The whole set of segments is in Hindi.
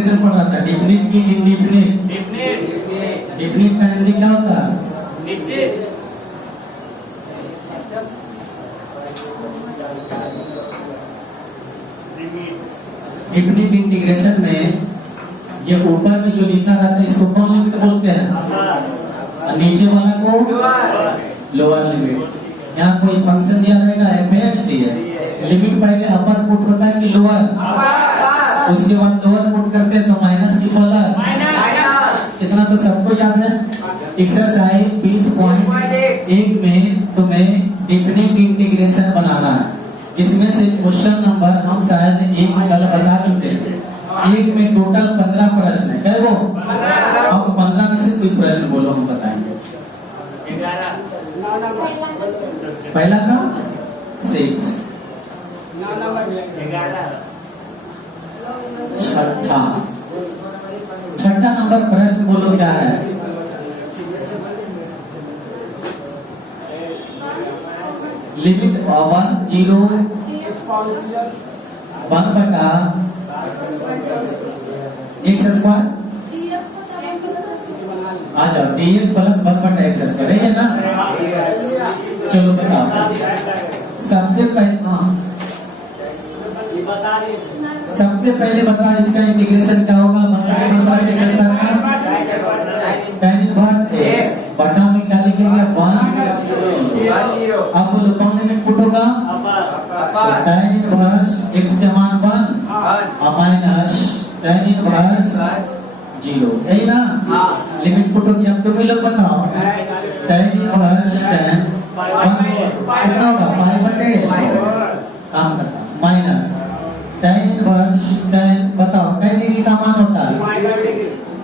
इंटीग्रेशन पढ़ रहा था, डिफिनिट की इनडिफिनिट। डिफिनिट का हिंदी क्या होता है? डिफिनिट इंटीग्रेशन में ये ऊपर में जो लिखा रहता है इसको कौन लिमिट बोलते हैं? और नीचे वाला को लोअर लिमिट। यहाँ कोई फंक्शन दिया रहेगा f(x) है, लिमिट पहले अपर पुट होता है कि लोअर, उसके बाद लोअर पुट करते हैं तो माइनस की प्लस। इतना तो सबको याद है। एक्सरसाइज 20.1 में तुम्हें डिफिनिट इंटीग्रेशन बनाना है, जिसमें से क्वेश्चन नंबर हम शायद एक कल बता चुके हैं। एक में टोटल 15 प्रश्न है। क्या वो? अब 15 में से कोई प्रश्न बोलो, हम बताएंगे। पहला का 6, छठा नंबर प्रश्न बोलो क्या है? लिमिट 1 0 1 बटा x स्क्वायर आ जाओ, dx प्लस 1 बटा x स्क्वायर है ना? चलो बताओ। सबसे पहले बता इसका इंटीग्रेशन क्या होगा? 1 बटा x स्क्वायर का tan इनवर्स x बटा में क्या लिखेंगे? 1 0। अब बोलो कौन लिमिट पुट होगा? tan इनवर्स x के मान 1 माइनस tan इनवर्स 0, यही ना? लिमिट पुट होगी। अब तुम लोग बताओ tan इनवर्स tan 1 कितना होगा? पाई बटे काम करता माइनस tan इनवर्स tan, बताओ tan डिग्री का मान होता है,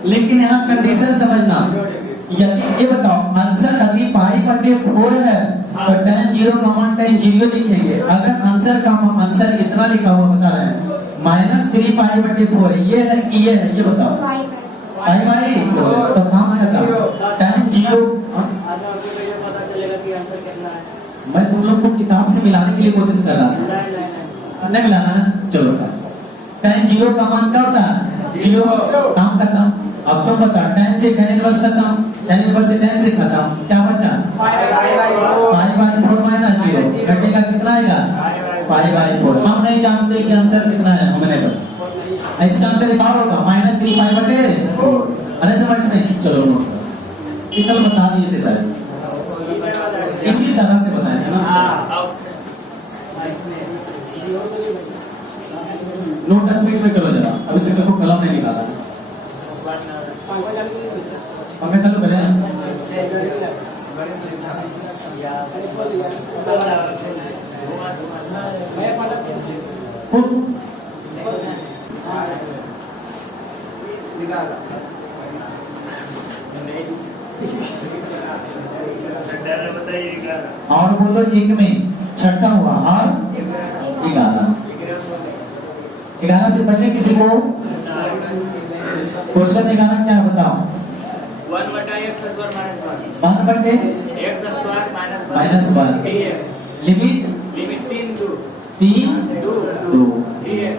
लेकिन यहाँ कंडीशन समझना। यदि ये बताओ आंसर यदि पाई बटे 4 है तो tan 0 का मान tan 0 लिखेंगे। अगर आंसर का आंसर इतना लिखा हुआ बता रहे हैं -3 पाई बटे 4 है, ये है कि ये है? ये बताओ पाई बाई 4 तो काम खत्म। tan 0 मैं तुम लोग को किताब से मिलाने के लिए कोशिश कर रहा था, नहीं मिलाना है। चलो tan 0 का मान क्या होता है? 0, काम खत्म। अब तुम बता tan से tan इनवर्स खत्म, tan इनवर्स से tan से खत्म, क्या बचा? पाई बाई 4 माइनस 0 घटेगा, कितना आएगा? Pi by 4। हम नहीं जानते कि आंसर कितना है, हमने बता इसका आंसर एक और होगा -3 पाई बटे 4। अरे समझ नहीं? चलो नोट कल बता दिए थे सर, इसी तरह से बताए थे ना। नोट स्पीड में करो जरा, अभी तक देखो कलम नहीं निकाला। पंखा चालू करें। और बोलो एक में छठा हुआ और 11 से पहले किसी को क्वेश्चन निकालना क्या बताओ? 1 बटा x स्क्वायर -1 बटे x स्क्वायर -1 लिमिट 3 2 dx।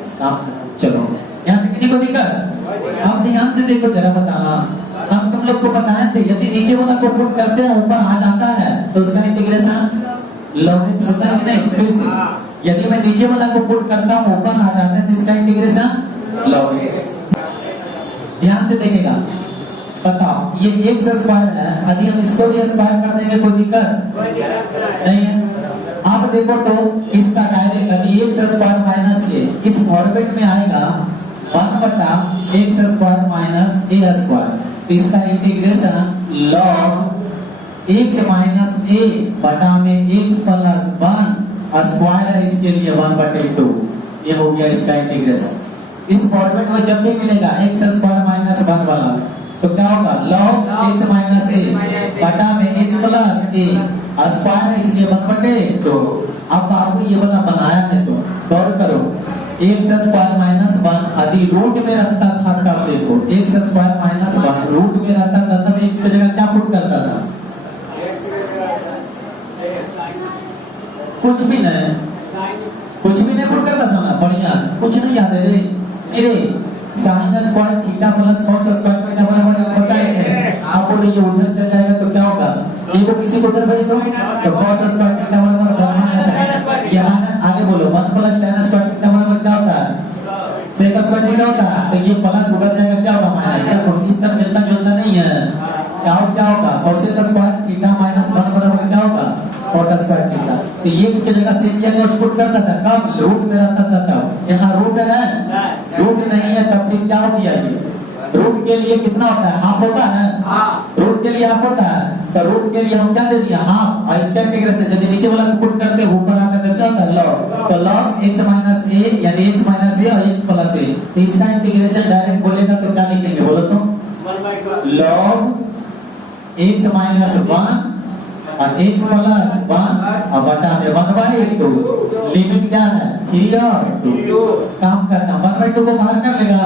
चलो यहाँ कितनी को दिक्कत? आप ध्यान से देखो जरा, बताना हम तुम लोग को बताए थे यदि नीचे वाला को पुट करते हैं ऊपर आ जाता है तो उसका इंटीग्रेशन log x होता है कि नहीं? फिर से यदि मैं नीचे वाला को पुट करता हूँ ऊपर आ जाता है तो इसका इंटीग्रेशन log x। ध्यान से देखेगा, बताओ ये x स्क्वायर है, यदि हम इसको भी स्क्वायर कर देंगे कोई दिक्कत नहीं है। आप देखो तो इसका डायरेक्ट यदि x स्क्वायर माइनस ये इस फॉर्मेट में आएगा 1 बटा x square minus a square, तो इसका integration log x minus a बटा में x प्लस 1 स्क्वायर है, इसके लिए 1 बटे 2। ये हो गया इसका इंटीग्रेशन। इस फॉर्मेट में जब भी मिलेगा x स्क्वायर माइनस 1 वाला तो क्या होगा? log x माइनस a बटा में x प्लस a स्क्वायर है, इसलिए 1 बटे 2। अब बाबू ये वाला बनाया है तो गौर करो, x स्क्वायर माइनस 1 यदि रूट में रखता था तब देखो x स्क्वायर माइनस 1 रूट में रहता था तब x की जगह क्या पुट करता था? कुछ भी नहीं पुट करता था ना। बढ़िया, कुछ नहीं याद है रे मेरे sine square theta plus cos square theta बराबर होता है। आप बोले ये उधर चल जाएगा तो क्या होगा, ये को किसी को उधर भेज दो तो कॉस स्क्वायर थीटा बराबर 1 माइनस है। ये आगे बोलो 1 प्लस tan स्क्वायर थीटा बराबर क्या होता है, sec स्क्वायर थीटा होता है। तो ये प्लस उधर जाएगा क्या होगा माइनस, देखो इस तरह मिलता जुलता नहीं है। क्या होगा cosec स्क्वायर थीटा माइनस 1 बराबर क्या होगा cot स्क्वायर थीटा। तो ये x की जगह sec या cos पुट करता था, कब रूट में रहता था तब। यहाँ रूट है, रूट नहीं है तब भी क्या हो गया, ये रूट के लिए कितना होता है, हाफ होता है। रूट के लिए हाफ होता है, तो रूट के लिए हम क्या दे दिया, हाफ। और इसका इंटीग्रेशन यदि नीचे वाला को पुट करते ऊपर आता है क्या होता है, log। तो log x माइनस a यानी x माइनस a और x प्लस a। तो इसका इंटीग्रेशन डायरेक्ट बोलेगा तो क्या लिखेंगे बोलो तो, log x माइनस 1 और x प्लस 1 और बटा में 1/2। लिमिट क्या है 3 और 2। काम करता 1/2 को बाहर कर लेगा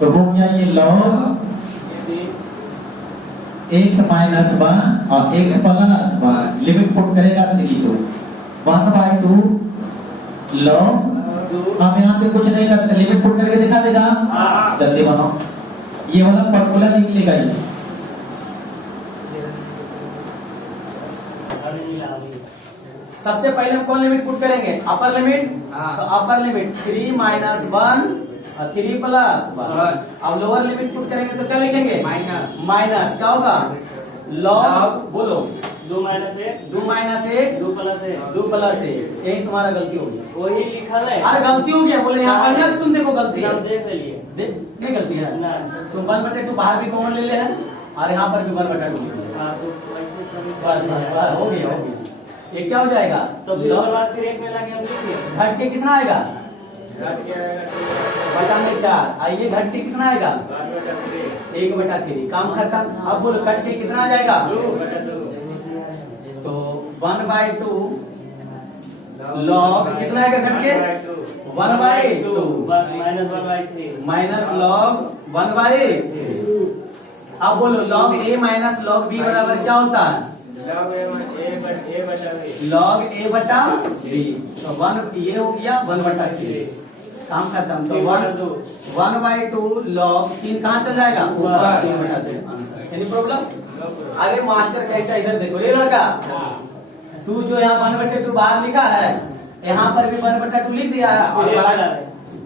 तो हो गया ये log x माइनस 1 और x प्लस 1। लिमिट पुट करेगा 3 तो 1/2 log। हम यहाँ से कुछ नहीं करते, लिमिट पुट करके दिखा देगा। जल्दी बनाओ, ये वाला फॉर्मूला निकलेगा ये। सबसे पहले हम कौन लिमिट पुट करेंगे, अपर लिमिट। तो अपर लिमिट 3 माइनस 1 और 3 प्लस 1। अब लोअर लिमिट पुट करेंगे तो क्या लिखेंगे, माइनस क्या होगा, log बोलो 2 माइनस 1 2 माइनस 1 2 प्लस 1 2 प्लस 1। यही तुम्हारा गलती होगी, वही लिखा है। अरे गलती हो गया बोले यहाँ बढ़िया से तुम देखो गलती है, हम देख लिए नहीं गलती है ना। तुम 1/2 बाहर भी कॉमन ले ले है और यहाँ पर भी 1/2 लिख ले। हाँ, तो वैसे सभी बस हो गया। ये क्या हो जाएगा, तो log बात फिर एक में लगे हम लिखिए घट के कितना आएगा, घट के आएगा बटा में 4। आइए घट के कितना आएगा 1/3। काम खत्म। अब बोलो कट के कितना आ जाएगा, 2/2 तो 1/2 log कितना आएगा घट के 1/2 माइनस 1/3 माइनस log 1/3। अब बोलो log a minus log b बराबर क्या होता है, log log a बटा b। तो 1 ये हो गया 1/3। काम खत्म। तो 1/2 log 3 कहाँ चल जाएगा ऊपर 3/2 आंसर। Any problem. अरे मास्टर कैसा, इधर देखो ये लड़का, तू जो यहाँ 1/2 बाहर लिखा है यहाँ पर भी 1/2 लिख दिया है और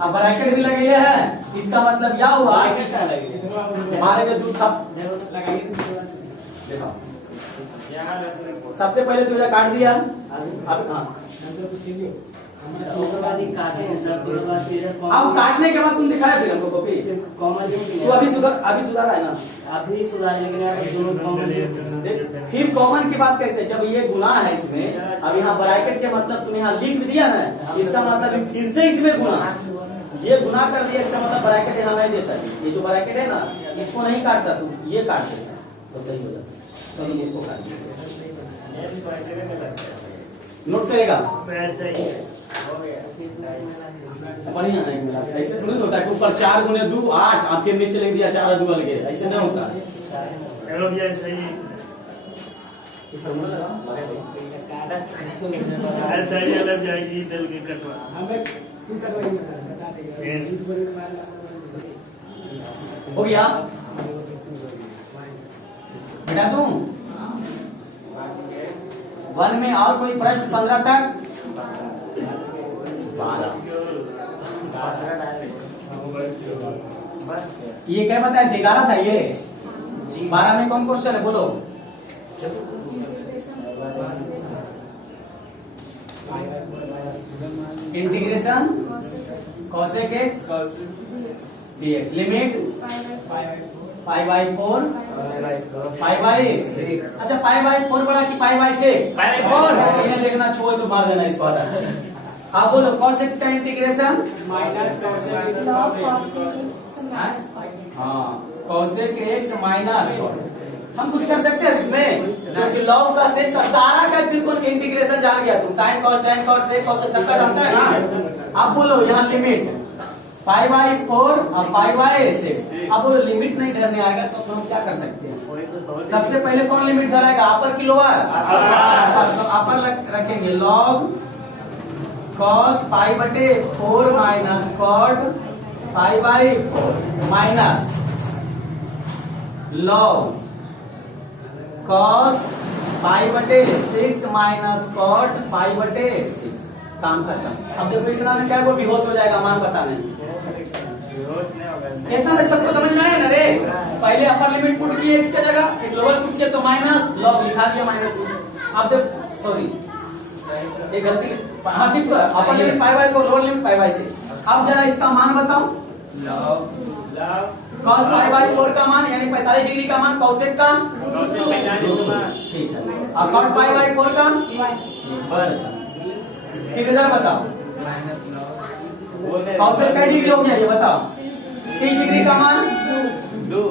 अब ब्रैकेट भी लगे है। इसका मतलब क्या हुआ, हमारे जो थप देखो सबसे पहले तुझे काट दिया। अब अब काटने के बाद तुम दिखाया फिर हमको कॉपी कॉमन तू अभी सुधारा है ना, अभी सुधार, लेकिन दोनों कॉमन फिर कॉमन की बात कैसे, जब ये गुना है इसमें, अब यहाँ ब्रैकेट के मतलब तुमने यहाँ लिख दिया ना, इसका मतलब फिर से इसमें गुना, ये गुना कर दिया, इसका मतलब ब्रैकेट यहाँ नहीं देता है। ये जो ब्रैकेट है ना इसको नहीं काटता, तू ये काट देता तो सही हो जाता। तो तुम इसको काट दीजिए, नोट करेगा बढ़िया नहीं मिला। ऐसे थोड़ी होता है ऊपर 4 गुने 2 8 आपके नीचे लिख दिया 4 2 अलग, ऐसे नहीं होता। अलग जाएगी दल के कटवा हो गया बेटा दूं 1 में और कोई प्रश्न 15 तक 12 ये क्या बताया 11 था ये 12 में कौन क्वेश्चन है बोलो। Integration cosec x dx limit π/4 π/6। अच्छा π/4 बड़ा कि π/6 π/4 इन्हें देखना छोड़ तो मार देना इसको। आप बोलो cos x का इंटीग्रेशन माइनस हाँ cosec x माइनस हम कुछ कर सकते हैं इसमें, क्योंकि log का sec का सारा का त्रिकोण इंटीग्रेशन जान गया तुम, sin cos tan cos sec cos सबका जानता है ना। अब बोलो यहाँ लिमिट π/4 और π/6। अब बोलो लिमिट नहीं धरने आएगा तो हम क्या कर सकते हैं, सबसे पहले कौन लिमिट धराएगा, अपर की लोअर। तो अपर रखेंगे log cos π/4 minus cot 5/4 minus log cos 5/6 minus cot 5/6। काम खत्म। अब देखो इतना में क्या वो बेहोश हो जाएगा मान बताने में। इतना तक सबको समझ में आया ना रे? पहले अपर लिमिट पुट की x की जगह, फिर लोअर पुट किया तो माइनस लॉग लिखा दिया माइनस में। अब देख सॉरी ये गलती, हाँ ठीक है, अपर लिमिट π/4 लोअर लिमिट π/6। अब जरा इसका मान बताओ। cos π/4 का मान यानी 45 डिग्री का मान cosec का ठीक है, और cot π/4 का बहुत अच्छा। फिर इधर बताओ cosec का डिग्री हो गया ये बताओ 30 डिग्री का मान 2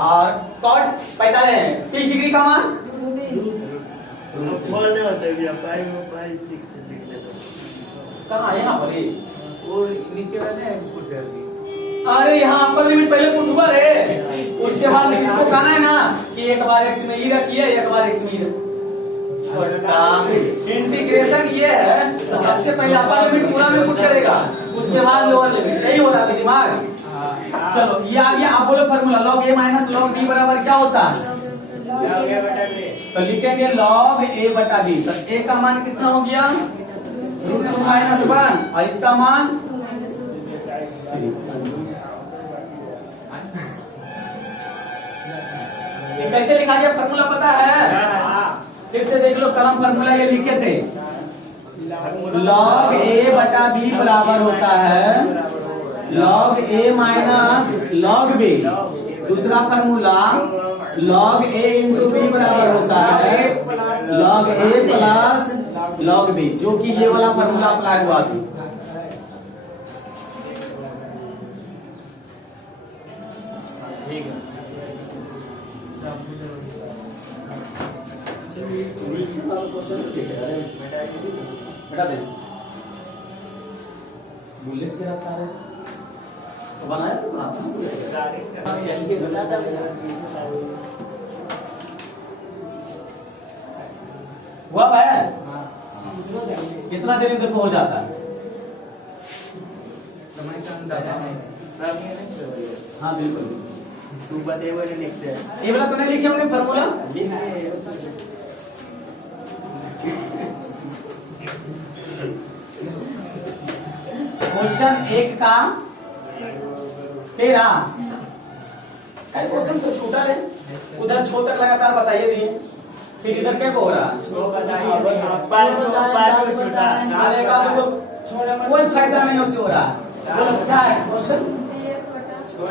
और cot 45 है 30 डिग्री का मान कहाँ यहाँ पर ही? वो नीचे वाले पुट कर दी। अरे यहाँ अपर लिमिट पहले पुट हुआ रे, उसके बाद इसको कहना है ना कि एक बार x में ही रखिए एक बार x में ही इंटीग्रेशन ये है तो सबसे पहले अपर लिमिट पूरा में पुट करेगा, उसके बाद लोअर लिमिट। यही हो रहा था दिमाग। चलो ये आ गया। आप बोलो formula log a minus log b बराबर क्या होता है? तो लिखेंगे log a बटा b। तो a का मान कितना हो गया -1 और इसका मान ये कैसे लिखा गया फार्मूला पता है? फिर से देख लो कलम फार्मूला ये लिखे थे log a बटा b बराबर होता है log a minus log b। दूसरा formula log a into b बराबर होता है log a plus log b, जो कि ये वाला फार्मूला अप्लाई हुआ था। ठीक है। बेटा दे बुलेट के रखता है तो बनाया तो हुआ भाई कितना देर में देखो हो जाता है। समय का अंदाजा नहीं। हाँ बिल्कुल तू बते वाले लिखते हैं ये वाला तूने लिखे होंगे फार्मूला। क्वेश्चन 1 का 13 क्वेश्चन तो छोटा है, उधर छोटा लगातार बताइए दिए, फिर इधर क्या हो रहा है? अरे का कोई फायदा नहीं उससे हो रहा है। बोलो क्या है क्वेश्चन?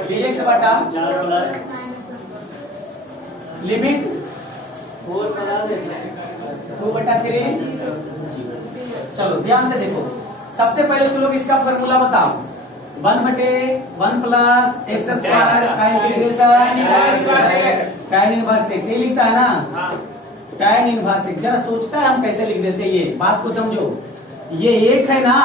dx बटा लिमिट 2/3। चलो ध्यान से देखो, सबसे पहले तो लोग इसका फॉर्मूला बताओ। 1/1 प्लस एक्स स्क्वायर का इंटीग्रेशन tan इनवर्स x, ये लिखता है ना tan इनवर्स x। जरा सोचता है हम कैसे लिख देते, ये बात को समझो। ये एक है ना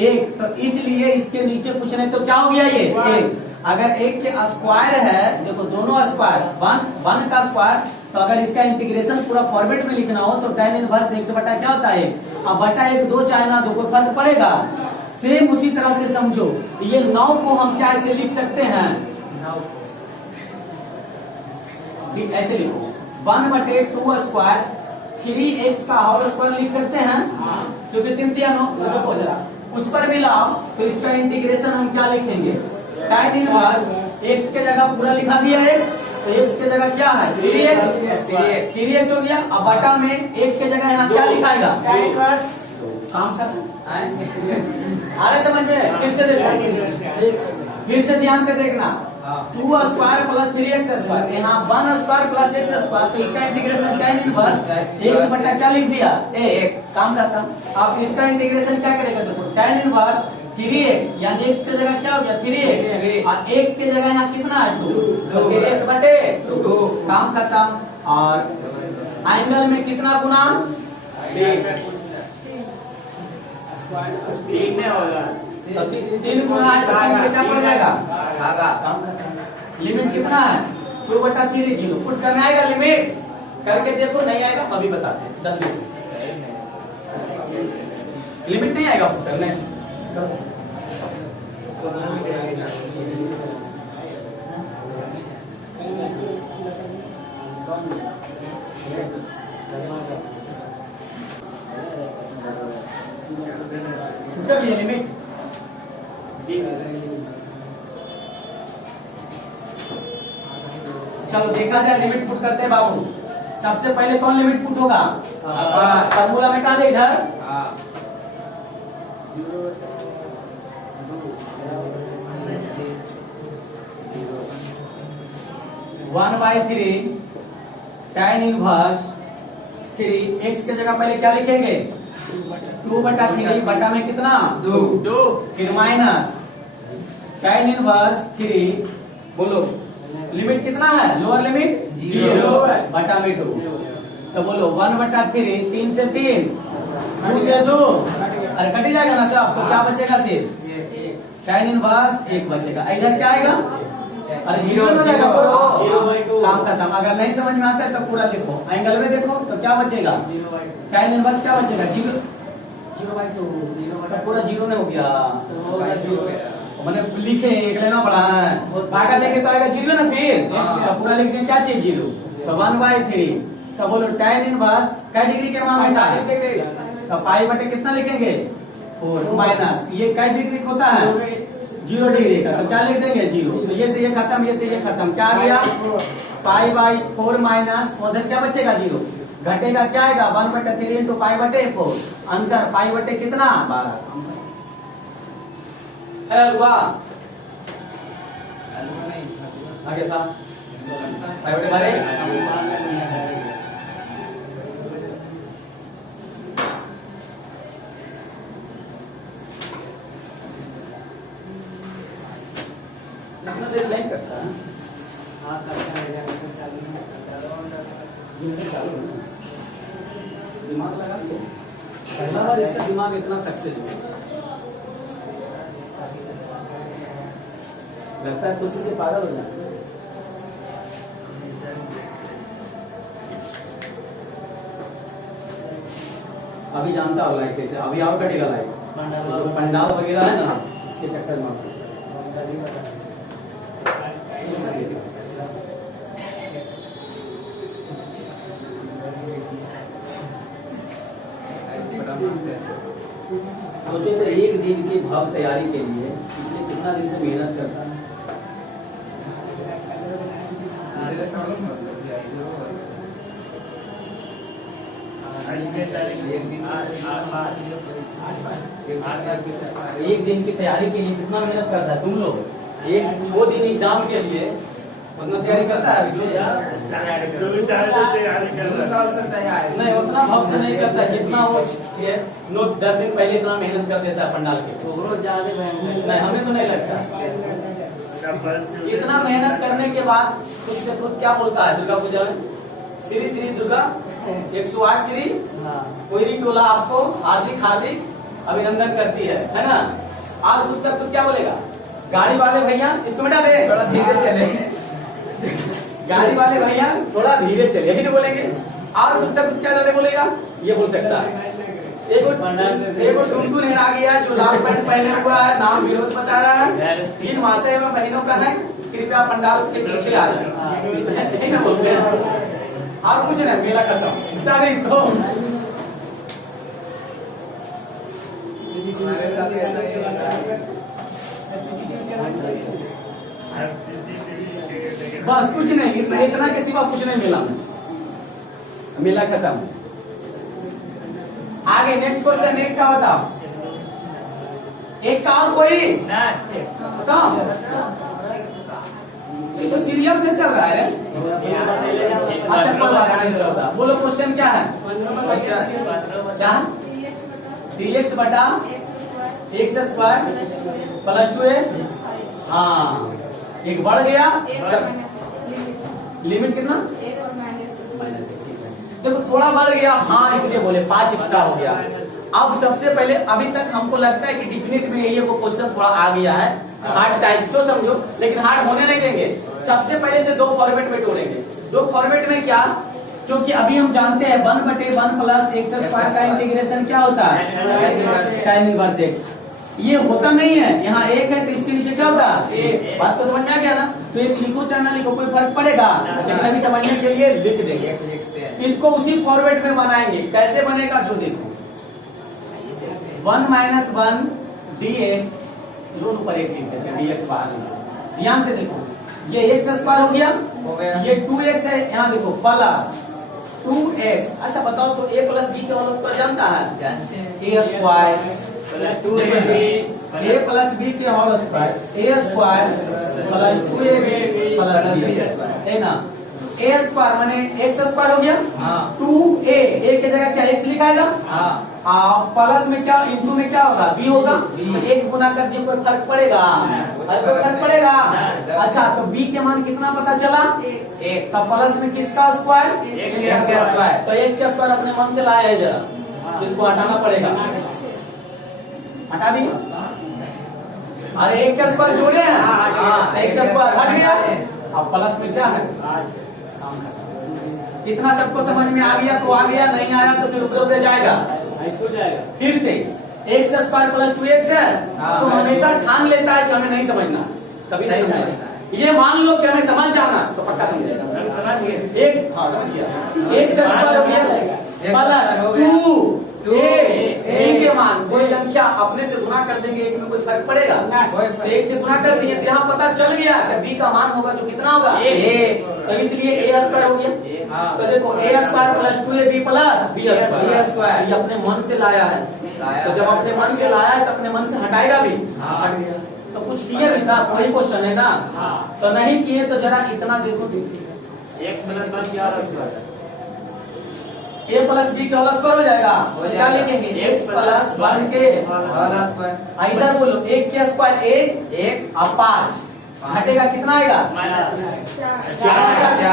एक, तो इसलिए इसके नीचे कुछ नहीं तो क्या हो गया ये एक। अगर एक के स्क्वायर है, देखो दोनों स्क्वायर 1 का स्क्वायर, तो अगर इसका इंटीग्रेशन पूरा फॉर्मेट में लिखना हो तो tan इनवर्स x बटा क्या होता है? अब बटा 1 2 चाहे ना 2 कोई फर्क पड़ेगा। सेम उसी तरह से समझो, ये 9 को हम क्या ऐसे लिख सकते हैं? ऐसे लिखो 1/2 स्क्वायर 3x का होल स्क्वायर लिख सकते हैं, क्योंकि 3 3 9 हो जाए। उस पर मिलाओ तो इसका इंटीग्रेशन हम क्या लिखेंगे? tan इनवर्स x के जगह पूरा लिखा दिया x, तो x के जगह क्या है 3x हो गया। अब बटा में 1 के जगह यहाँ क्या लिखाएगा? काम कर अरे समझ में? फिर से देखो, फिर से ध्यान से देखना। 2 स्क्वायर प्लस 3x स्क्वायर, यहाँ 1 स्क्वायर प्लस x स्क्वायर, तो इसका इंटीग्रेशन tan इनवर्स x बटा क्या लिख दिया? 1। काम करता। अब इसका इंटीग्रेशन क्या करेगा? देखो tan इनवर्स 3x यानी x की जगह क्या हो गया 3x, और 1 की जगह यहाँ कितना है 2, तो 3x बटे 2। काम खत्म। और एंगल में कितना गुना? 3 में होगा। तो 3 गुना है तो 3 से क्या पड़ जाएगा? काम खत्म। लिमिट कितना है? 2/3 0। पुट करना आएगा लिमिट करके देखो, नहीं आएगा अभी बताते हैं जल्दी से। लिमिट नहीं आएगा पुट करने। कब ये लिमिट चलो देखा जाए लिमिट पुट करते हैं बाबू। सबसे पहले कौन लिमिट पुट होगा? फॉर्मूला मिटा दे इधर। One by three tan inverse three x की जगह पहले क्या लिखेंगे? 2/3 बटा में कितना? 2। फिर माइनस tan इनवर्स 3 बोलो लिमिट कितना है? लोअर लिमिट 0 बटा में 2। तो बोलो 1/3 3 से 3 2 से 2 अरे कट ही जाएगा ना सब। तो क्या बचेगा? सिर्फ tan इनवर्स 1 बचेगा। इधर क्या आएगा? अरे 0 हो जाएगा। काम खत्म। अगर नहीं समझ में आता है तो पूरा देखो, एंगल में देखो तो क्या बचेगा? tan इनवर्स क्या बचेगा? 0/2 पूरा 0 नहीं हो गया। मैंने लिखे एक लेना पड़ा है, भागा देंगे तो आएगा 0 ना। फिर तो पूरा लिख दें क्या चीज 0। तो 1/3 तो बोलो tan इनवर्स क्या डिग्री के मान में था? तो पाई बटे कितना लिखेंगे? 4 माइनस ये क्या डिग्री होता है? 0 डिग्री का। तो क्या लिख देंगे? 0। तो ये से ये खत्म, ये से ये खत्म, क्या आ गया? पाई बाई 4 माइनस उधर क्या बचेगा? 0 घटेगा। क्या आएगा? 1/3 इंटू पाई बटे 4। आंसर पाई बटे कितना? 12। आगे था पाई बटे 12। कितना देर लाइन करता है? दिमाग लगा के पहला बार इसका दिमाग इतना सक्सेस हुआ। लगता है खुशी से पागल हो जाए। अभी जानता हो लाइट कैसे, अभी और कटेगा लाइट। पंडाल वगैरह है ना, इसके चक्कर में सोचे तो एक दिन की भाव तैयारी के लिए पिछले कितना दिन से मेहनत करता है। एक दिन की तैयारी के लिए कितना मेहनत करता है तुम लोग? एक 2 दिन एग्जाम के लिए उतना तैयारी करता है? नहीं उतना भाव से नहीं करता जितना वो 10 दिन पहले इतना मेहनत कर देता है पंडाल के। नहीं हमें तो नहीं लगता। इतना मेहनत करने के बाद खुद से खुद क्या बोलता है दुर्गा पूजा में? श्री श्री दुर्गा 108 श्री कोई टोला आपको हार्दिक हार्दिक अभिनंदन करती है ना। और खुद से खुद क्या बोलेगा? गाड़ी वाले भैया इसको मिटा दे, थोड़ा धीरे चले। गाड़ी वाले भैया थोड़ा धीरे चले, यही नहीं बोलेंगे। और खुद से खुद क्या ज्यादा बोलेगा? ये बोल सकता है। एक टुनटुन आ गया जो लाल पैंट पहने हुआ है, नाम विरोध बता रहा है। जिन माता एवं बहनों का है कृपया पंडाल के पीछे आ जाए, यही ना बोलते हैं। और कुछ नहीं, मेला खत्म। बता दे इसको। बस कुछ नहीं, इतना के सिवा कुछ नहीं मिला। मेला खत्म। आगे नेक्स्ट क्वेश्चन एक का बताओ। एक का और कोई बताओ। ये तो सीरियल से चल रहा है। अच्छा कोई बात नहीं चल रहा। बोलो क्वेश्चन क्या है? क्या? 3x बटा x स्क्वायर प्लस 2a। हाँ एक बढ़ गया। लिमिट कितना? देखो थोड़ा बढ़ गया, हाँ इसलिए बोले 5 एक्स्ट्रा हो गया। अब सबसे पहले अभी तक हमको लगता है कि डिफिनेट में ये वो क्वेश्चन थोड़ा आ गया है हार्ड टाइप, जो समझो, लेकिन हार्ड होने नहीं देंगे। सबसे पहले से 2 फॉर्मेट में तोड़ेंगे। 2 फॉर्मेट में क्या? क्योंकि अभी हम जानते हैं 1/1 प्लस x स्क्वायर का इंटीग्रेशन क्या होता है? tan inverse x। ये होता नहीं है, यहाँ एक है तो इसके नीचे क्या होता है, बात तो समझ में आ गया ना। तो एक लिखो चाहे ना लिखो कोई फर्क पड़ेगा, लेकिन अभी समझने के लिए लिख देंगे। इसको उसी फॉर्मेट में बनाएंगे, कैसे बनेगा जो देखो, 1 माइनस 1 dx, दोनों ऊपर एक लिख देते हैं, dx बाहर निकालो। ध्यान से देखो, ये x स्क्वायर हो गया, ये 2x है, यहाँ देखो प्लस 2x। अच्छा बताओ तो a प्लस b के होल स्क्वायर जानता है, जानते हैं। a square plus 2ab a plus b के whole square, a square plus 2ab plus b है ना। a स्क्वायर माने x स्क्वायर हो गया, हाँ 2a, a की जगह क्या x लिखाएगा, हाँ प्लस में क्या इंटू में क्या होगा, b होगा। B। एक गुना कर दिए कोई फर्क पड़ेगा, कोई फर्क पड़ेगा। अच्छा तो b के मान कितना पता चला, एक तो प्लस में किसका स्क्वायर, एक का स्क्वायर। तो एक का स्क्वायर अपने मन से लाया है जरा, इसको हटाना पड़ेगा, हटा दी। अरे एक का स्क्वायर जोड़े हैं, हाँ, एक का स्क्वायर हट गया। अब प्लस में क्या है, इतना सबको समझ में आ गया तो आ गया, नहीं आया तो फिर ऊपर ऊपर जाएगा। ऐसे हो जाएगा। फिर से x स्क्वायर प्लस 2x है, हाँ, तो हाँ। हमेशा ठान लेता है कि हमें नहीं समझना, कभी नहीं नहीं समझना। समझना। ये मान लो कि हमें समझ जाना तो पक्का समझेगा। समझ गए। एक हाँ समझ गया, x स्क्वायर हो गया प्लस 2 a के मान कोई संख्या अपने से गुना कर देंगे, एक में कोई फर्क पड़ेगा, तो एक से गुना कर दिए तो यहाँ पता चल गया कि b का मान होगा जो कितना होगा, एक। तो इसलिए a स्क्वायर हो गया। हाँ। तो देखो a square plus 2ab plus b square, ये अपने मन से लाया है, तो जब अपने मन से लाया है तो अपने मन से हटाएगा भी, हाँ। हट गया। तो कुछ किए भी था, वही क्वेश्चन है ना, हाँ। तो नहीं किए तो जरा इतना देखो, x प्लस 1 क्या होगा, a प्लस b के होल स्क्वायर हो जाएगा, हो तो क्या जाएगा। लिखेंगे x प्लस 1 के वाला स्क्वायर। इधर बोलो, एक के स्क्वायर एक एक और 5 हटेगा कितना आएगा, माइनस प्लस 4 है,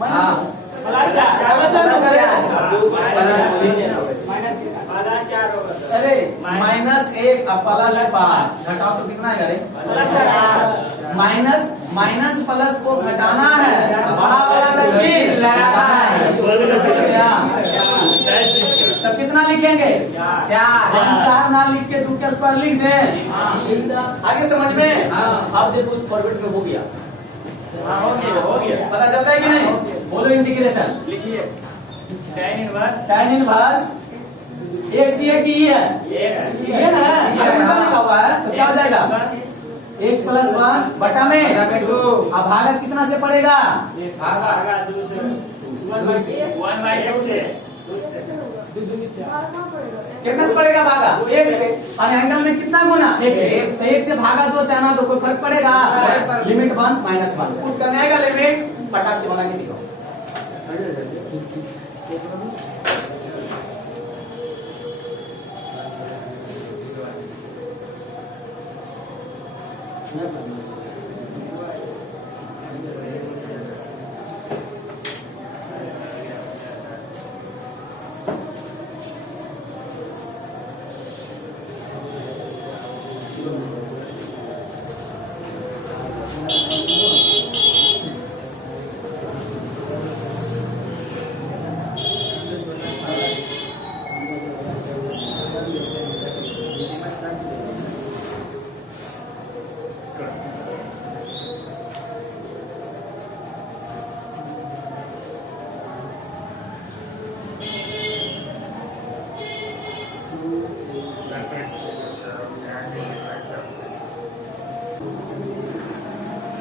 हाँ प्लस 4 प्लस 4 हो गया। प्लस 4 होगा। अरे माइनस 1 और प्लस 5 घटाओ तो कितना आएगा रे, माइनस माइनस प्लस को घटाना है, बड़ा वाला का चिन्ह लगाना है, तब कितना लिखेंगे, 4 4 ना लिख के 2 के स्क्वायर लिख दें, आगे समझ में। हाँ। अब देखो उस फॉर्मेट में हो गया, हाँ, हो गया। पता चलता है कि नहीं, बोलो इंटीग्रेशन, लिखिए tan इनवर्स tan इनवर्स एक सी एक ही है, ये ना है, ये ऊपर लिखा हुआ है, तो क्या हो जाएगा, x प्लस 1 बटा में, अब भागत कितना से पड़ेगा, भागा 2 से 1/2 से कितना से पड़ेगा भागा, 1 से, और एंगल में कितना गुना, 1 से, तो 1 से भागा 2 चाहना तो कोई फर्क पड़ेगा, लिमिट 1 माइनस 1 पुट करने आएगा, लिमिट फटाक से बना के दिखाओ।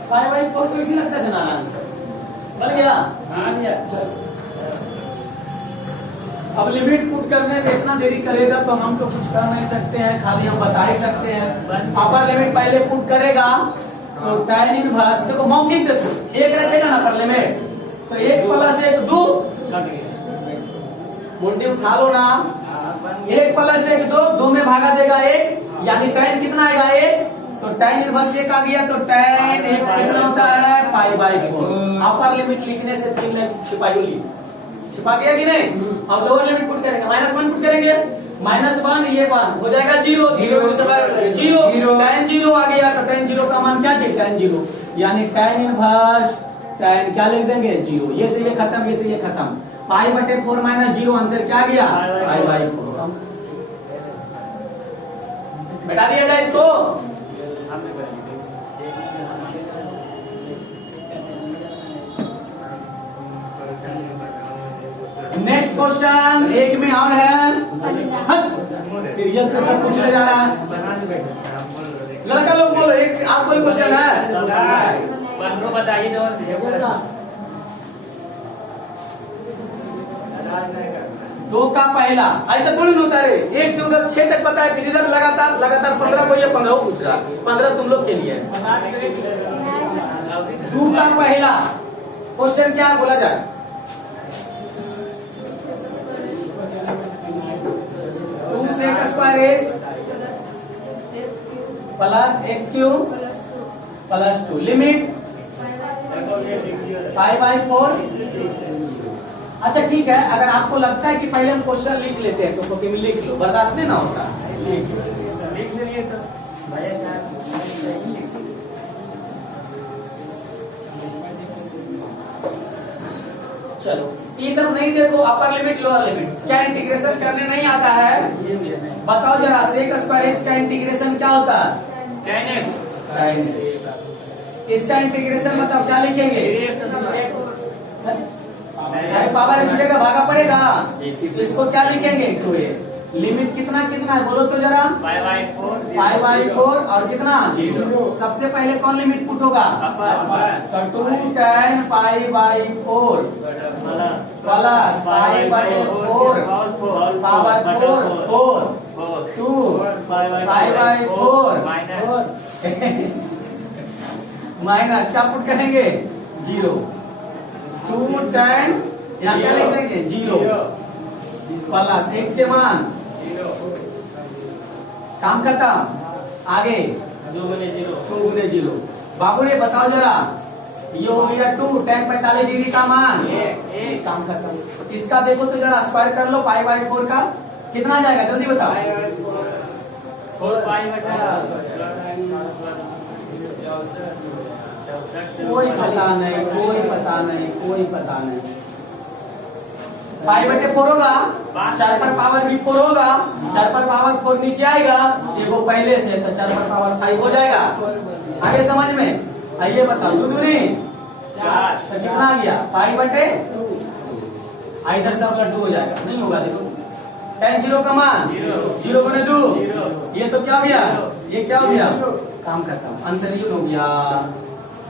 फाइव बाई 4 को इसी लगता है जनाना आंसर बन गया। हाँ भैया चल। अब लिमिट पुट करने में इतना देरी करेगा तो हम तो कुछ कर नहीं सकते हैं, खाली हम बता ही सकते हैं। अपर लिमिट पहले पुट करेगा तो tan इनवर्स देखो मौखिक देखो एक रखेगा ना अपर लिमिट, तो 1 प्लस 1 2 मुंडी उठा लो ना, 1 प्लस 1 2 2 में भागा देगा 1, यानी tan कितना आएगा 1, तो tan इनवर्स 1 आ गया, तो tan 1 कितना होता है पाई बाई 4। अपर लिमिट लिखने से 3 लाइन छिपाई ली, छिपा गया कि नहीं। अब लोअर लिमिट पुट करेंगे, -1 पुट करेंगे, -1 ये 1 हो जाएगा 0 0 tan 0 आ गया, तो tan 0 का मान क्या चाहिए tan 0, यानी tan इनवर्स tan क्या लिख देंगे 0, ये से ये खत्म, ये से ये खत्म, पाई बटे 4 -0 आंसर क्या आ गया पाई बाई 4। बता दिया जाए इसको। नेक्स्ट क्वेश्चन एक में और है, सीरियल से सब पूछने जा रहा है। लड़का लोग बोलो, एक आप कोई क्वेश्चन है? बताइए दो का पहला, ऐसा थोड़ी ना होता है। एक से उधर 6 तक पता है, फिर इधर लगातार 15 को, ये 15 पूछ रहा, 15 तुम लोग के लिए। दो का पहला क्वेश्चन क्या बोला जाए? Two sec square x plus x cube plus 2 limit 5/4। अच्छा ठीक है, अगर आपको लगता है कि पहले हम क्वेश्चन लिख लेते हैं तो कॉपी में लिख लो, बर्दाश्त नहीं ना होता लिख लो। चलो ये सब नहीं देखो, अपर लिमिट लोअर लिमिट क्या इंटीग्रेशन करने नहीं आता है? बताओ जरा, सेक स्क्वायर एक्स का इंटीग्रेशन क्या होता है? इसका इंटीग्रेशन बताओ क्या लिखेंगे? अरे पावर जुटेगा भागा पड़ेगा, इसको क्या लिखेंगे? 2a। लिमिट कितना कितना है बोलो तो जरा? 5/4 और कितना 0। सबसे पहले कौन लिमिट पुट होगा? तो 2 tan π/4 प्लस 5/4 पावर 4 2 π/4 माइनस क्या पुट करेंगे? 0। 2 tan यहाँ क्या लिख लेंगे? 0 प्लस x के मान 0। काम खत्म, आगे 2 गुने 0। बाबू ने बताओ जरा, ये हो गया 2 tan 45 डिग्री का मान, काम खत्म। इसका देखो तो जरा स्क्वायर कर लो, 5/4 का कितना आ जाएगा जल्दी बताओ? कोई पता नहीं, कोई पता नहीं, कोई पता नहीं। 5/4 होगा, 4 पर पावर भी 4 होगा, 4 पर पावर 4 नीचे आएगा, ये वो पहले से तो 4 पर पावर 5 हो जाएगा। आगे समझ में आइए, बताओ 2 दूनी 4 तो कितना आ गया? 5/2। इधर से अपना 2 हो जाएगा, नहीं होगा देखो। tan 0 का मान 0 गुने 2, ये तो क्या हो गया? ये क्या हो गया? काम करता हूँ, आंसर ये हो गया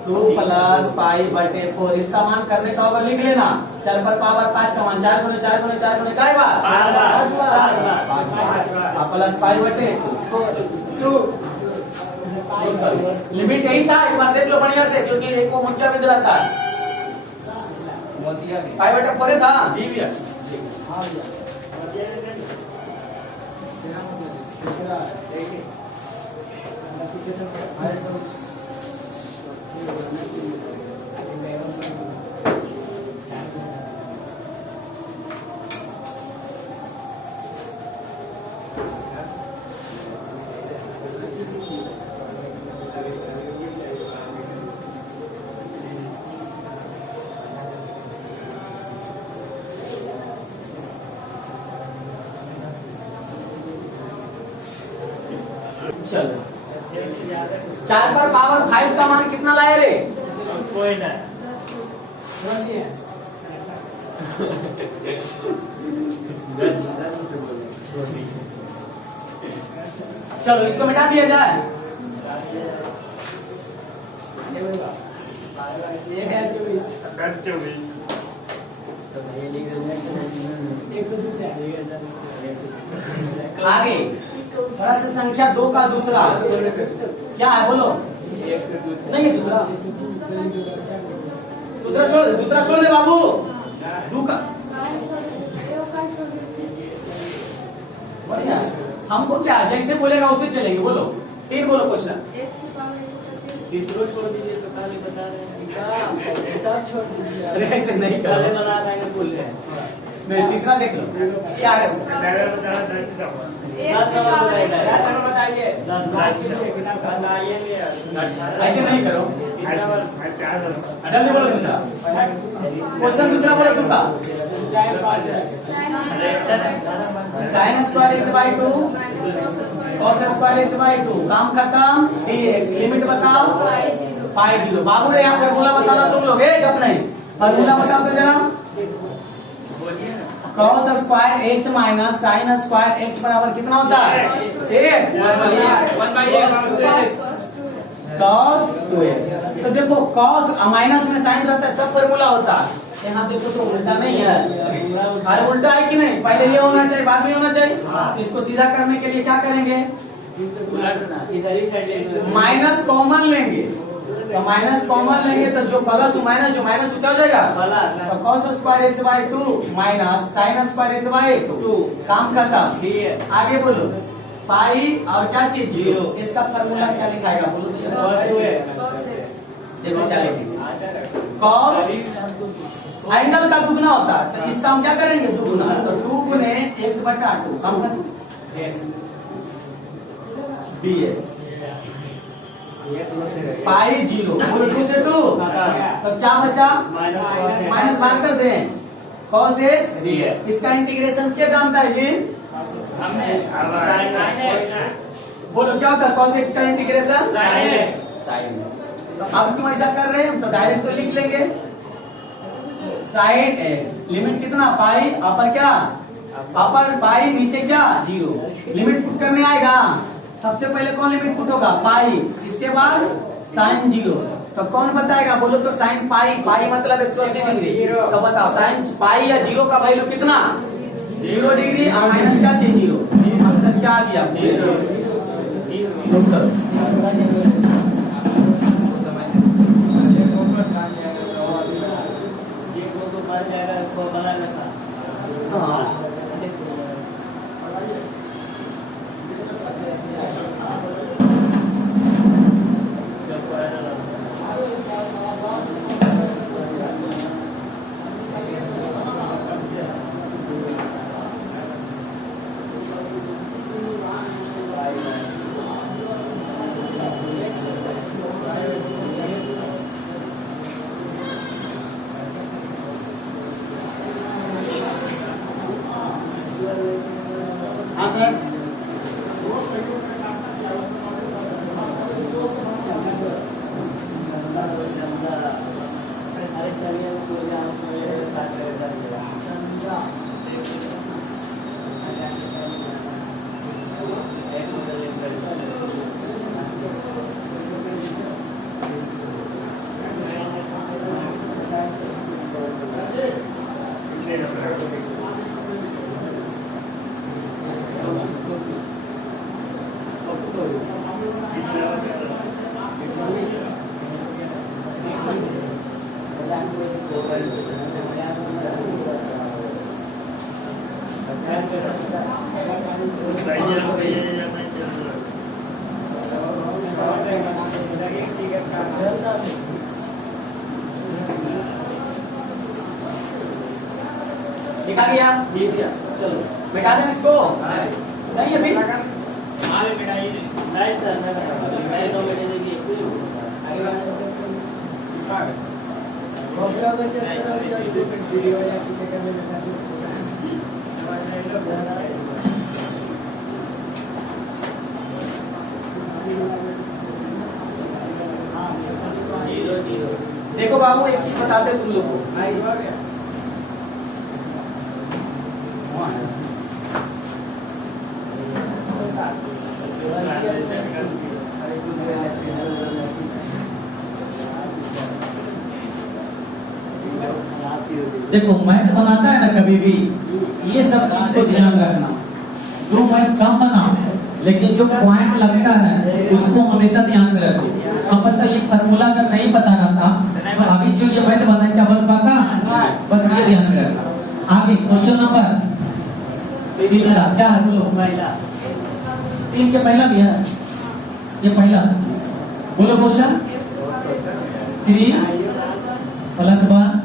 2 प्लस π/4। इसका मान करने का होगा, लिख लेना। 4 पर पावर 5 का मान 4 गुने 4 गुने 4 गुने काय बार 5 प्लस π/2। लिमिट यही था, एक बार देख लो बढ़िया से, क्योंकि एक को मोतिया भी दिलाता है। π/4 था जी भैया। चलो 4 पर पावर 5 का मान कितना लाए रे? कोई ना चलो इसको मिटा दिया जाए। आगे थोड़ा सा संख्या 2 का दूसरा क्या है बोलो? नहीं है दूसरा, दूसरा छोड़ दे बाबू। 2 का बढ़िया, हमको क्या जैसे बोलेगा उसे चलेंगे। बोलो 3 बोलो क्वेश्चन। तीसरो छोड़ दीजिए तो खाली बता रहे हैं, सब छोड़ दीजिए। अरे ऐसे नहीं करो, पहले बना रहे हैं बोल रहे हैं। नहीं तीसरा देख लो क्या है। बताइए ऐसे नहीं करो, जल्दी बोलो दूसरा क्वेश्चन। दूसरा बोलो तुम का sin² x/2 cos square x by 2 काम खत्म dx लिमिट बताओ पाई 0 बाबू रे यहाँ फॉर्मूला बताना तुम लोग गप नहीं फॉर्मूला बताओ तो जरा cos square x minus sin square x बराबर कितना होता है 1 cos 2x तो देखो cos माइनस में sin रहता है तब फॉर्मूला होता है यहाँ देखो तो उल्टा नहीं है अरे उल्टा है कि नहीं पहले ये होना चाहिए बाद में होना चाहिए तो इसको सीधा करने के लिए क्या करेंगे इधर ही साइड माइनस कॉमन लेंगे तो माइनस कॉमन लेंगे तो जो प्लस जो माइनस क्या हो जाएगा तो cos square x by 2 minus sin square x by 2 काम खत्म आगे बोलो पाई और क्या चीज 0 इसका फॉर्मूला क्या लिखाएगा बोलो तो देखो क्या लिखेंगे cos एंगल का दुगना होता है तो इसका हम क्या करेंगे दुगुना तो 2 गुने x बटा 2 काम कर dx पाई 0 बोलो 2 से 2 तो क्या बचा माइनस बाहर कर दें cos x dx इसका इंटीग्रेशन क्या जानता है जी बोलो क्या होता है cos x का इंटीग्रेशन sin x तो अब क्यों ऐसा कर रहे हैं तो डायरेक्ट तो लिख लेंगे sin x लिमिट कितना पाई अपर क्या अपर पाई नीचे क्या 0 लिमिट पुट करने आएगा सबसे पहले कौन लिमिट पुट होगा पाई इसके बाद sin 0 तो कौन बताएगा बोलो तो sin पाई पाई मतलब 180 डिग्री तो बताओ sin पाई या 0 का वैल्यू कितना 0 डिग्री और माइनस क्या चीज 0 आंसर क्या आ गया हाँ सर लिखा गया चलो मिटा दें इसको नहीं अभी देखो बाबू एक चीज बताते तुम लोग को देखो मैथ बनाता है ना कभी भी ये सब चीज को ध्यान रखना जो मैथ कम बना लेकिन जो पॉइंट लगता है उसको हमेशा ध्यान में रखो अब पता ये फार्मूला अगर नहीं पता रहता तो अभी जो ये मैथ बना क्या बन पाता बस ये ध्यान में रखना आगे क्वेश्चन नंबर तीसरा क्या है बोलो 3 के पहला भी है ये पहला बोलो question 3 plus 1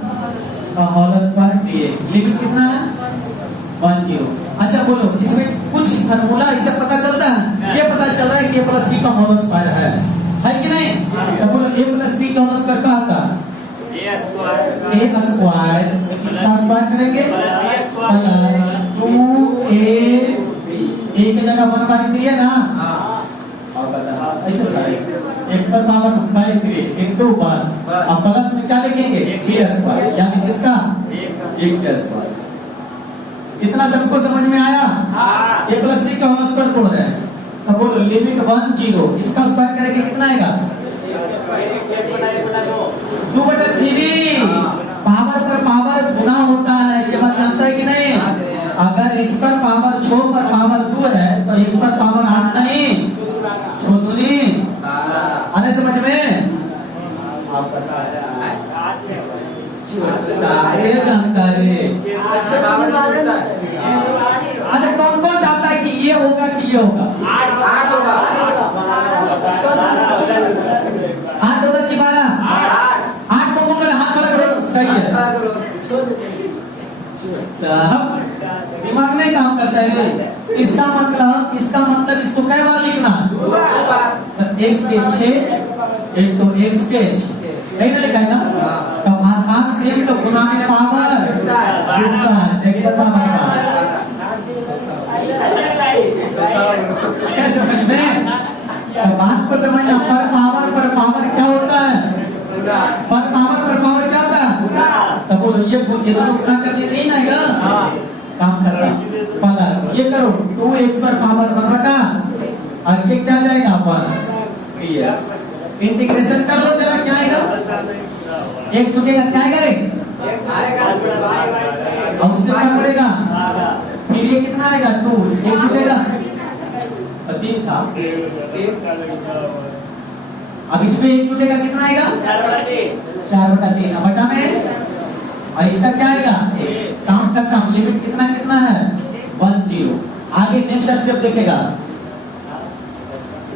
whole square dx limit कितना है 10 अच्छा बोलो इसमें कुछ फार्मूला ऐसा पता चलता है ये पता चल रहा है कि a प्लस b का होल स्क्वायर है कि नहीं तो बोलो a प्लस b का होल स्क्वायर क्या होता है a स्क्वायर इसका स्क्वायर करेंगे प्लस 2a की जगह 1/3 है ना और बताना ऐसे बताइए x पर पावर बाई 3 into 1 अब प्लस में क्या लिखेंगे b स्क्वायर यानी किसका 1 का स्क्वायर। इतना सबको समझ में आया? a प्लस b का होल स्क्वायर को है तो बोलो लिमिट 1 0 इसका स्क्वायर करेंगे कितना आएगा 2/3 पावर पर पावर गुना होता है ये बात जानता है कि नहीं? अगर x पर पावर 6 पर पावर 2 है तो x पर पावर 8 नहीं 6 दूनी। अरे समझ में आप जानकारी। अच्छा कौन कौन चाहता है कि ये होगा कि ये होगा 8 होगा 8 होगा कि 12 8 को बोल हाथ वाला करो सही है। अब दिमाग नहीं काम करता है इसका मतलब इसको कै बार लिखना x के 6 एक तो x के 6 नहीं ना लिखा है ना तो आधार सेम तो गुना में पावर जुड़ता है देखिए पावर क्या समझ में तो बात को समझना पर पावर क्या होता है पर पावर क्या होता है तो बोलो ये दोनों गुना कर दिए नहीं ना काम कर रहा प्लस ये करो 2x पर पावर 1 बटा और ये क्या जाएगा 1 dx इंटीग्रेशन कर लो जरा क्या आएगा एक जुटेगा क्या आएगा अब उसमें क्या पड़ेगा फिर ये कितना आएगा 2 एक जुटेगा 3 था अब इसमें एक जुटेगा कितना आएगा 4/3 बटा में और इसका क्या आएगा काम करता हूं लिमिट कितना है 1 0 आगे नेक्स्ट स्टेप देखेगा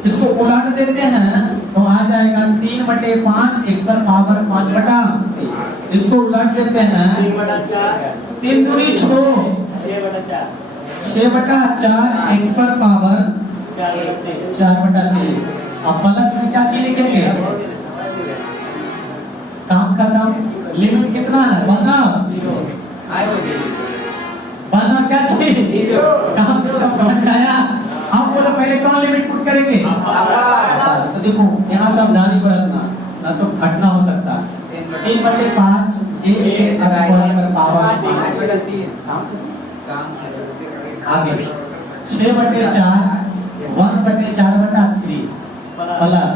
इसको उलट देते हैं तो आ जाएगा 3/5 x पर पावर 5 बटा इसको उलट देते हैं 3 दूनी 6 6/4 x पर पावर 4/3 अब प्लस में क्या चीज लिखेंगे काम खत्म लिमिट कितना है बताओ बना क्या चीज काम बताया आप बोलो पहले कौन लिमिट पुट करेंगे तो देखो यहाँ सावधानी बरतना ना तो घटना हो सकता है 3/5 1 के स्क्वायर पर पावर आगे 6/4 1/4/3 प्लस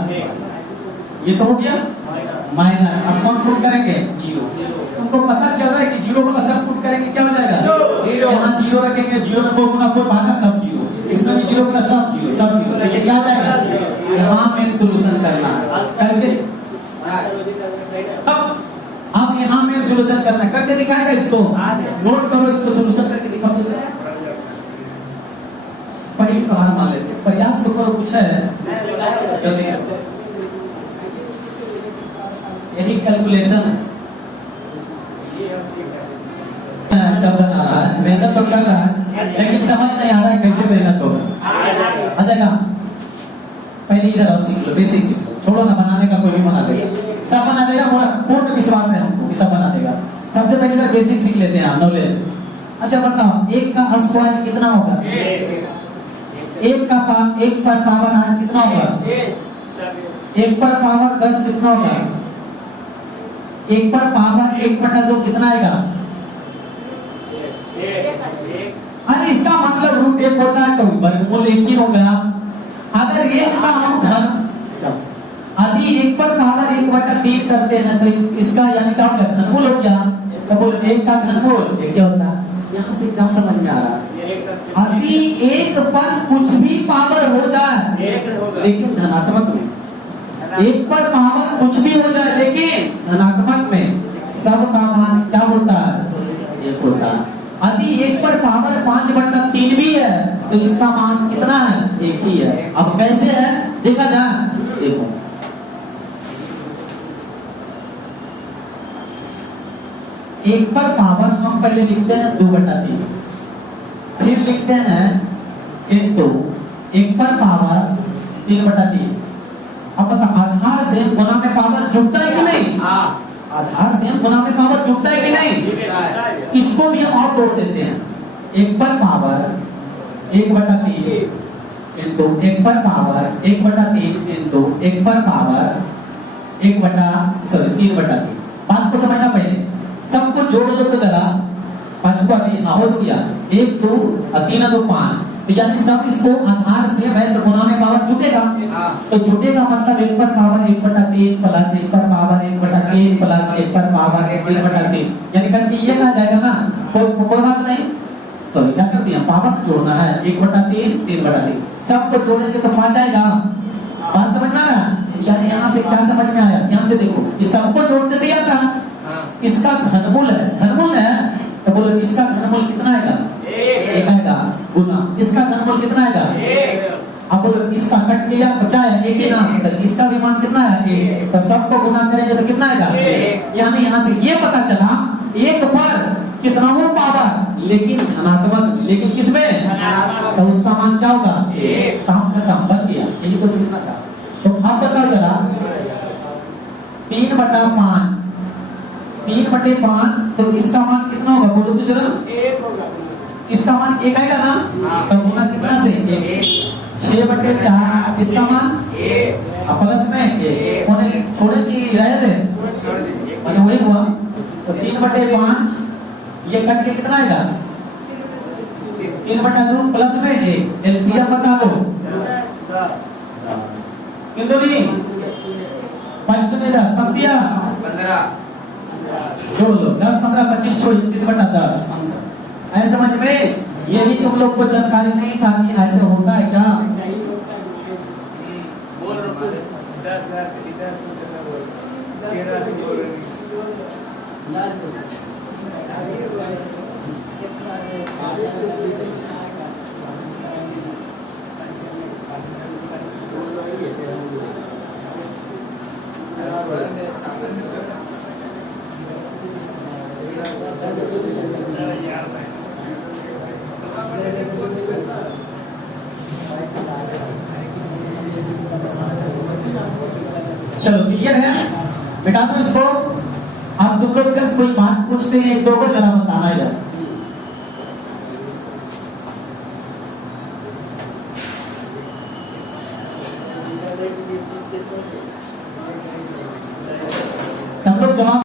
ये तो हो गया माइनस अब कौन पुट करेंगे 0 तुमको पता चल रहा है कि 0 वाला सब पुट करेंगे क्या हो जाएगा यहाँ 0 रखेंगे 0 में कोई गुना कोई भागा सब 0 इसमें भी 0 गुना सब 0 तो ये क्या हो जाएगा यहाँ मेन सॉल्यूशन करना करके अब यहाँ मेन सॉल्यूशन करना करके दिखाएगा इसको नोट करो इसको सॉल्यूशन करके दिखाओ पहले तो हार मान लेते प्रयास तो करो कुछ है जल्दी यही कैलकुलेशन सब बना रहा है मेहनत तो कर रहा है लेकिन समझ नहीं आ रहा है कैसे मेहनत होगा आ जाएगा पहले इधर आओ सीख लो बेसिक सीख लो छोड़ो ना बनाने का कोई भी बना देगा सब बना देगा पूर्ण विश्वास है हमको कि सब बना देगा सबसे पहले इधर बेसिक सीख लेते हैं नॉलेज। अच्छा बताओ 1 का स्क्वायर कितना होगा 1 पर पावर 8 कितना होगा 1 पर पावर 10 कितना होगा 1 पर पावर 1/2 कितना आएगा अरे इसका मतलब रूट 1 होता है तो वर्गमूल 1 ही होगा। अगर 1 का हम घन यदि 1 पर पावर 1/3 करते हैं तो इसका यानी क्या होगा घनमूल हो गया तो बोल 1 का घनमूल क्या होता है यहाँ से क्या समझ में आ रहा है यदि 1 पर कुछ भी पावर हो जाए लेकिन धनात्मक में 1 पर पावर कुछ भी हो जाए लेकिन धनात्मक में सब का मान क्या होता है 1 होता है। यदि 1 पर पावर 5/3 भी है तो इसका मान कितना है 1 ही है। अब कैसे है देखा जाए देखो 1 पर पावर हम पहले लिखते हैं 2/3 फिर लिखते हैं इनटू 1 पर पावर 3/3। अब बता आधार से गुना में पावर जुड़ता है कि नहीं आधार से गुना में पावर जुड़ता है कि नहीं इसको भी हम और तोड़ देते हैं 1 पर पावर 1/3 इंटू 1 पर पावर 1/3 इंटू 1 पर पावर 3/3। बात को समझना पहले, सबको जोड़ लो तो जरा। 5 को हो गया 1 2 3 2 5, तो यानी सब इसको आधार से वैध गुना में पावर जुटेगा। तो जुटेगा मतलब 1 पर पावर 1/3 प्लस 1 पर पावर 1/3 प्लस 1 पर पावर 1/3, यानी करके ये कहा जाएगा ना, कोई बात नहीं। सॉरी क्या कर दिया, पावर जोड़ना है 1/3 3/3, सबको जोड़ेंगे तो 5 आएगा। बात समझ में आ रहा है? यानी यहाँ से क्या समझ में आया, ध्यान से देखो, इस सबको जोड़ते थे क्या था, इसका घनमूल है, घनमूल है तो बोलो इसका घनमूल कितना आएगा, 1 आएगा, गुना इसका घनमूल कितना आएगा 1। अब बोलो इसका कट किया तो क्या है 1 ही ना, तो इसका भी मान कितना है 1, तो सबको गुना करेंगे तो कितना आएगा 1। यानी यहाँ से ये पता चला 1 पर कितना हो पावर, लेकिन धनात्मक, लेकिन किसमें, तो उसका मान क्या होगा 1। काम खत्म, बन गया, यही को सीखना था। तो अब बताओ जरा 3/5, 3/5 तो इसका मान कितना होगा, बोलो तो जरा। 1 होगा। इसका मान 1 आएगा ना, तो गुना कितना से 1। 6/4 इसका मान 1 अब प्लस में 1 होने छोड़े कि रहे थे, मैंने वही हुआ। तो 3/5 ये कट के कितना आएगा 3/2 प्लस में 1, एलसीएम बता दो। किंतु नहीं 5 दूनी 10, 15 जोड़ लो 10 15 25 छोड़ 21/10 आंसर। ऐसे समझ में, यही तुम लोग को जानकारी नहीं था कि ऐसे होता है क्या। बोल रहा 10 लाख 10 बोल 13 बोल रही। चलो क्लियर है, बेटा दो इसको। आप तुम लोग से कोई बात पूछते हैं 1 2 को जरा बताना इधर। सब लोग जवाब